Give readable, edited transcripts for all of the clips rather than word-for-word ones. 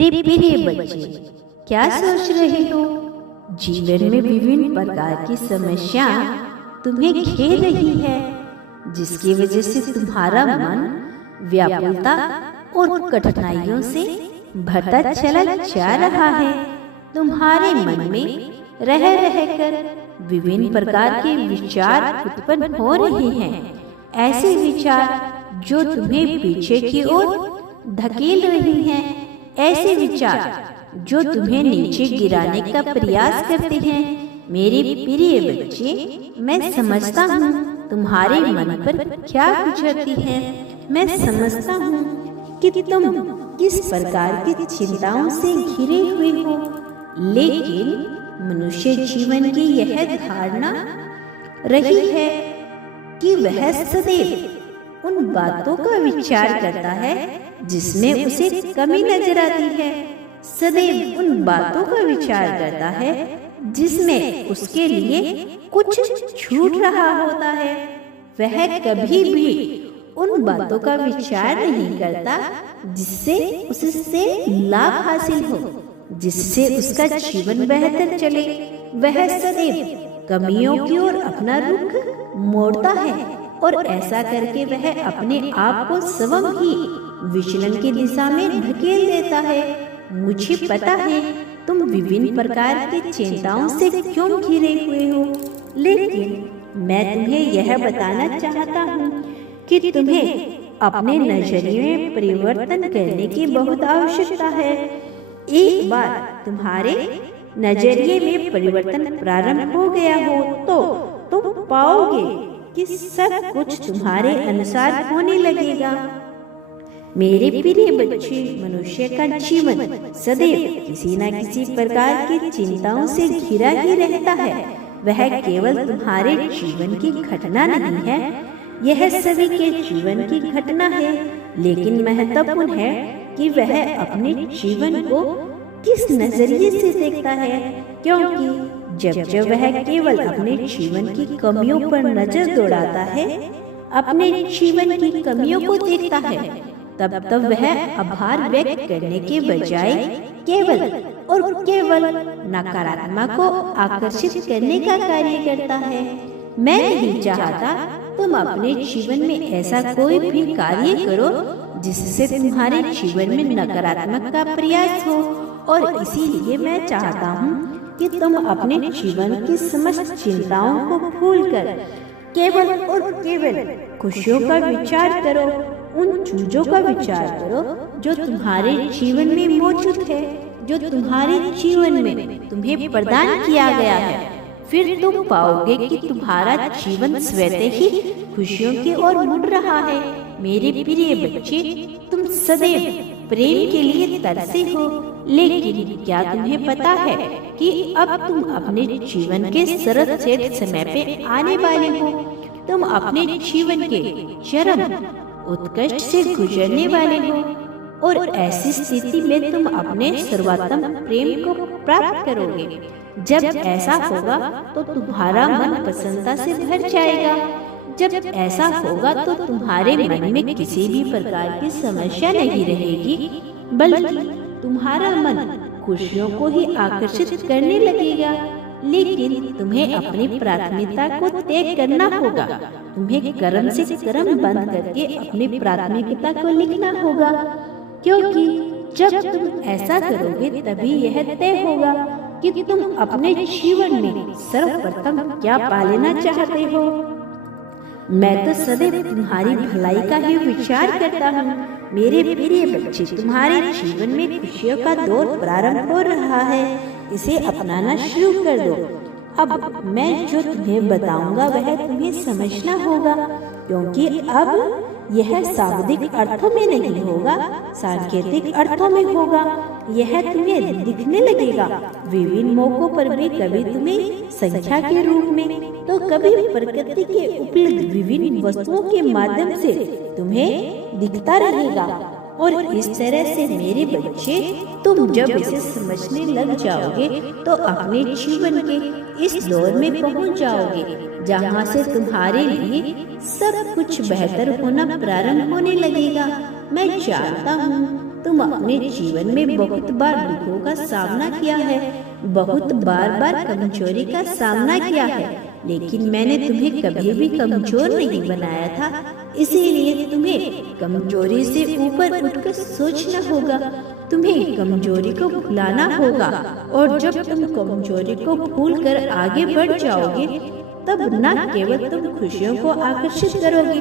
मेरे प्रिय बच्चे, क्या सोच रहे हो? जीवन में विभिन्न प्रकार की समस्या तुम्हें घेर रही है, जिसकी वजह से तुम्हारा मन व्याकुलता और कठिनाइयों से भरता चला जा रहा है। तुम्हारे मन में रह रहकर विभिन्न प्रकार के विचार उत्पन्न हो रहे हैं। ऐसे विचार जो तुम्हें पीछे की ओर धकेल रही हैं, ऐसे विचार जो तुम्हें नीचे गिराने का प्रयास करते हैं। मेरे प्रिय बच्चे, मैं समझता हूँ तुम्हारे मन पर क्या गुजरती है। मैं समझता हूँ कि तुम किस प्रकार की चिंताओं से घिरे हुए हो, लेकिन मनुष्य जीवन की यह धारणा रही है कि वह सदैव उन बातों का विचार करता है जिसमें उसे कमी नजर आती है, सदैव उन बातों का विचार करता है जिसमें उसके लिए कुछ छूट रहा होता है। वह कभी भी उन बातों का विचार नहीं करता जिससे उससे लाभ हासिल हो, जिससे उसका जीवन बेहतर चले। वह सदैव कमियों की ओर अपना रुख मोड़ता है और ऐसा करके वह अपने आप को स्वयं ही विचलन की दिशा में धकेल देता है। मुझे पता है तुम विभिन्न प्रकार की चिंताओं से क्यों घिरे हुए हो, लेकिन मैं तुम्हें यह बताना चाहता हूँ कि तुम्हें अपने नजरिए में परिवर्तन करने की बहुत आवश्यकता है। एक बार तुम्हारे नजरिए में परिवर्तन प्रारंभ हो गया हो तो तुम पाओगे कि सब कुछ तुम्हारे अनुसार होने लगेगा। मेरे प्रिय बच्चे, मनुष्य का जीवन सदैव किसी न किसी प्रकार की चिंताओं से घिरा ही रहता है। वह केवल तुम्हारे जीवन की घटना नहीं है, यह सभी के जीवन की घटना है, लेकिन महत्वपूर्ण है कि वह अपने जीवन को किस नजरिए से देखता है, क्योंकि जब वह केवल अपने जीवन की कमियों पर नजर दौड़ाता है, अपने जीवन की कमियों को देखता है, तब वह आभार व्यक्त करने के बजाय केवल और केवल नकारात्मक को आकर्षित करने का कार्य करता है। मैं नहीं चाहता तुम अपने जीवन में ऐसा कोई भी कार्य करो जिससे तुम्हारे जीवन में नकारात्मक का प्रयास हो, और इसीलिए मैं चाहता हूँ कि तुम अपने जीवन की समस्त चिंताओं को भूलकर केवल और केवल खुशियों का विचार करो, उन चीजों का विचार करो जो तुम्हारे जीवन में मौजूद है, जो तुम्हारे जीवन में तुम्हें प्रदान किया गया है। फिर तुम पाओगे कि तुम्हारा जीवन स्वतः ही खुशियों की ओर मुड़ रहा है। मेरे प्रिय बच्चे, तुम सदैव प्रेम के लिए तरसे हो, लेकिन क्या तुम्हें पता है कि अब तुम अपने जीवन के सर्वश्रेष्ठ समय पे आने वाले हो। तुम अपने जीवन के चरम उत्कृष्ट से गुजरने वाले हो, और ऐसी स्थिति में तुम अपने सर्वोत्तम प्रेम को प्राप्त करोगे। जब ऐसा होगा तो तुम्हारा मन प्रसन्नता से भर जाएगा। जब ऐसा होगा तो तुम्हारे मन में किसी भी प्रकार की समस्या नहीं रहेगी, बल्कि तुम्हारा मन खुशियों को ही आकर्षित करने लगेगा। लेकिन तुम्हें अपनी प्राथमिकता को तय करना होगा। तुम्हें कर्म से कर्म बंद करके अपनी प्राथमिकता को लिखना होगा, क्योंकि जब तुम ऐसा करोगे तभी यह तय होगा कि तुम अपने जीवन में सर्वप्रथम क्या पा लेना चाहते हो। मैं तो सदैव तुम्हारी भलाई का ही विचार करता हूँ। मेरे प्रिय बच्चे, तुम्हारे जीवन में खुशियों का दौर प्रारंभ हो रहा है, इसे अपनाना शुरू कर दो। अब मैं जो तुम्हें बताऊंगा वह तुम्हें समझना होगा, क्योंकि अब यह शाब्दिक अर्थों में नहीं होगा, सांकेतिक अर्थों में होगा। यह तुम्हें दिखने लगेगा विभिन्न मौकों पर भी, कभी तुम्हें संख्या के रूप में तो कभी प्रकृति के उपलब्ध विभिन्न वस्तुओं के माध्यम से तुम्हें दिखता रहेगा। और इस तरह से मेरे बच्चे, तुम जब इसे समझने लग जाओगे तो अपने जीवन के इस दौर में पहुंच जाओगे जहां से तुम्हारे लिए सब कुछ बेहतर होना प्रारंभ होने लगेगा। मैं जानता हूँ तुम अपने जीवन में बहुत बार दुखों का सामना किया है, बहुत बार कमजोरी का सामना किया है, लेकिन मैंने तुम्हें कभी भी कमजोर नहीं बनाया था। इसीलिए तुम्हें कमजोरी से ऊपर उठकर सोचना होगा, तुम्हें कमजोरी को भुलाना होगा। और जब तुम कमजोरी को भूलकर आगे बढ़ जाओगे, तब न केवल तुम खुशियों को आकर्षित करोगे,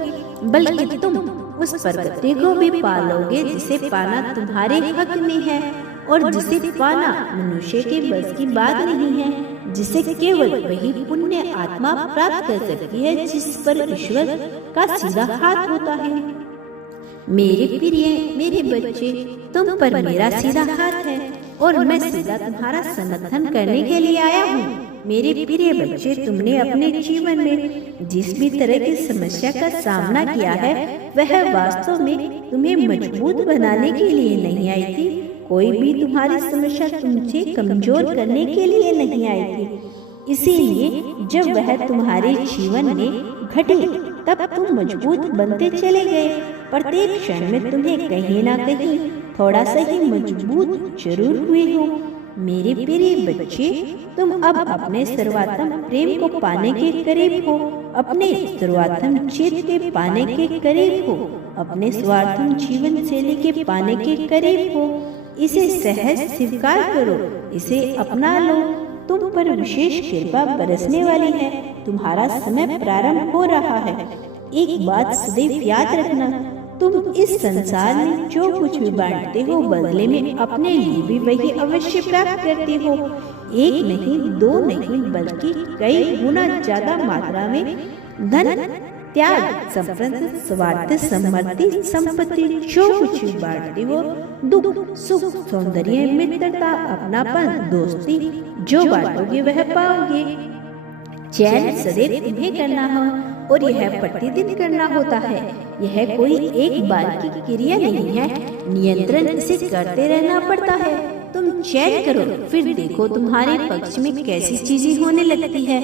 बल्कि तुम उस प्रगति को भी पालोगे जिसे पाना तुम्हारे हक में है और जिसे पाना मनुष्य के बस की बात नहीं है, जिसे केवल वही पुण्य आत्मा प्राप्त कर सकती है जिस पर ईश्वर का सीधा हाथ होता है। मेरे प्रिय, मेरे बच्चे, तुम पर मेरा सीधा हाथ है और मैं सीधा तुम्हारा समर्थन करने के लिए आया हूँ। मेरे प्रिय बच्चे, तुमने अपने जीवन में जिस भी तरह की समस्या का सामना किया है, वह वास्तव में तुम्हें मजबूत बनाने के लिए नहीं आई थी। कोई भी तुम्हारी समस्या तुमसे कमजोर करने के लिए नहीं आई थी। इसीलिए जब वह तुम्हारे जीवन में घटी, तब तुम मजबूत बनते चले गए। प्रत्येक क्षण में तुम्हें कहीं ना कहीं थोड़ा सा ही मजबूत जरूर हुए हो। मेरे प्रिय बच्चे, तुम अब अपने सर्वोत्तम प्रेम को पाने के करीब हो, अपने सर्वोत्तम चित के पाने के करीब हो, अपने स्वार्थम जीवन शैली के पाने के करीब हो। इसे सहज स्वीकार करो, इसे अपना लो। तुम पर विशेष कृपा बरसने वाली है, तुम्हारा समय प्रारंभ हो रहा है। एक बात सदैव याद रखना, तुम इस संसार में जो कुछ भी बांटते हो, बदले में अपने लिए भी वही अवश्य प्राप्त करते हो। एक नहीं, दो नहीं, बल्कि कई गुना ज्यादा मात्रा में धन, त्याग, संपत्ति, स्वार्थ, समृद्धि, संपत्ति, जो कुछ भी बांटते हो, दुख, सुख, सौंदर्य, मित्रता, अपनापन, दोस्ती, जो बांटोगे वह पाओगे। चयन सदैव तुम्हें करना हो और यह प्रतिदिन करना होता है। यह कोई एक बार की क्रिया नहीं है, नियंत्रण इसे करते रहना पड़ता है। तुम चयन करो, फिर देखो तुम्हारे पक्ष में कैसी चीजें होने लगती है।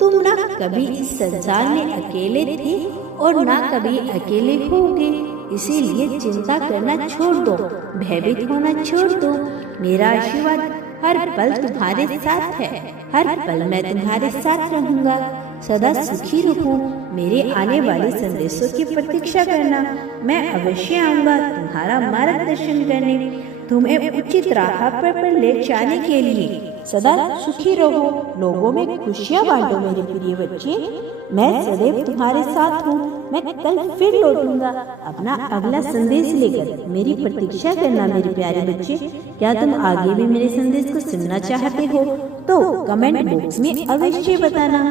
तुम ना कभी इस संसार में अकेले थे और ना कभी अकेले होगे। इसीलिए चिंता करना छोड़ दो, भयभीत होना छोड़ दो। मेरा आशीर्वाद हर पल तुम्हारे साथ है, हर पल मैं तुम्हारे साथ रहूंगा। सदा सुखी रहो। मेरे आने वाले संदेशों की प्रतीक्षा करना, मैं अवश्य आऊंगा तुम्हारा मार्गदर्शन करने, तुम्हें उचित राह पर ले जाने के लिए। सदा सुखी रहो, लोगों में खुशियाँ बांटो। मेरे प्रिय बच्चे, मैं सदैव तुम्हारे साथ हूँ। मैं कल फिर लौटूंगा अपना अगला संदेश लेकर। मेरी प्रतीक्षा करना मेरे प्यारे बच्चे। क्या तुम आगे भी मेरे संदेश को सुनना चाहते हो तो कमेंट बॉक्स में अवश्य बताना।